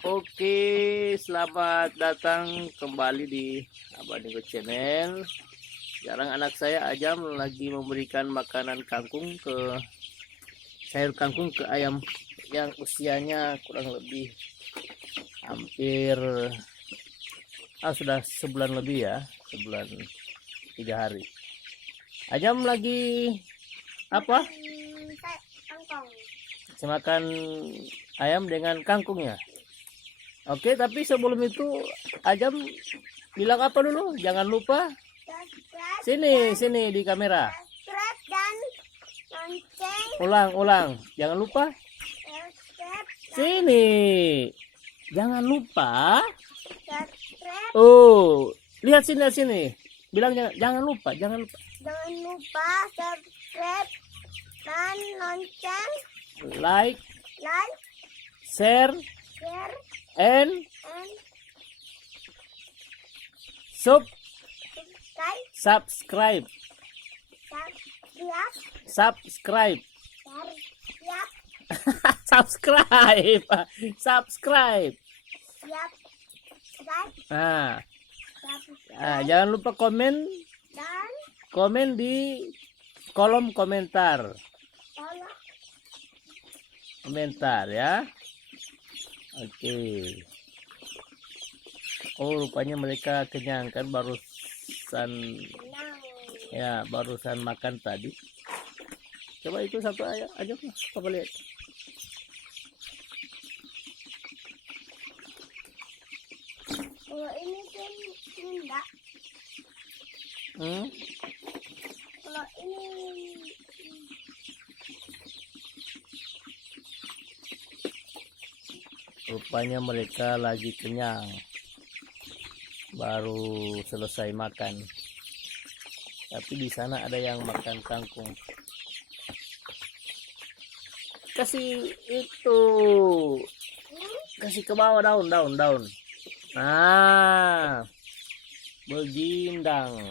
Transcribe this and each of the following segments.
Oke, selamat datang kembali di Abanigo Channel. Sekarang anak saya Ajam lagi memberikan makanan kangkung sayur kangkung ke ayam yang usianya kurang lebih hampir sudah sebulan lebih ya, sebulan 3 hari. Ajam lagi apa? Kangkung. Makan ayam dengan kangkungnya. Oke, tapi sebelum itu Ajam bilang apa dulu? Jangan lupa sini di kamera. Subscribe dan lonceng. Ulang. Jangan lupa. Subscribe. Sini. Jangan lupa. Subscribe. Oh, lihat sini. Bilang jangan lupa. Jangan lupa subscribe dan lonceng. Like, share, Share and and subscribe. subscribe. Subscribe. Nah, jangan lupa komen di kolom komentar ya. Oke. Oh, rupanya mereka kenyang kan, barusan makan tadi. Coba itu satu aja coba lihat. Kalau ini kan enggak. Kalau ini Rupanya mereka lagi kenyang, baru selesai makan. Tapi di sana ada yang makan kangkung. Kasih ke bawah daun. Nah, begindang.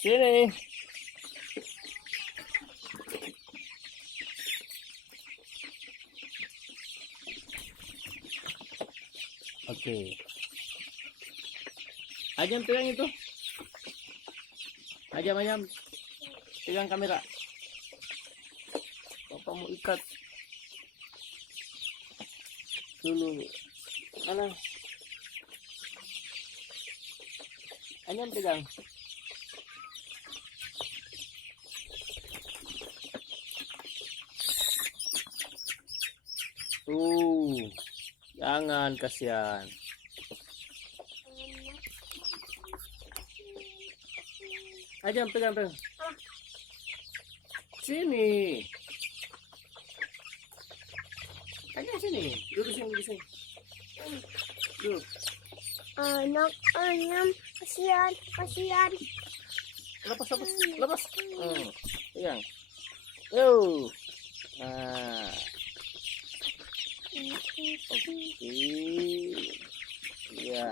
Sini. Oke. Ajam pegang itu. Ajam pegang kamera. Bapak mau ikat dulu. Mana? Ajam pegang. Jangan, kasihan. Aja pegang. Sini. Aja sini. Duduk sini. Duduk. anak kasihan. Lepas. Pegang. Yo. Nah. Oke. Ya.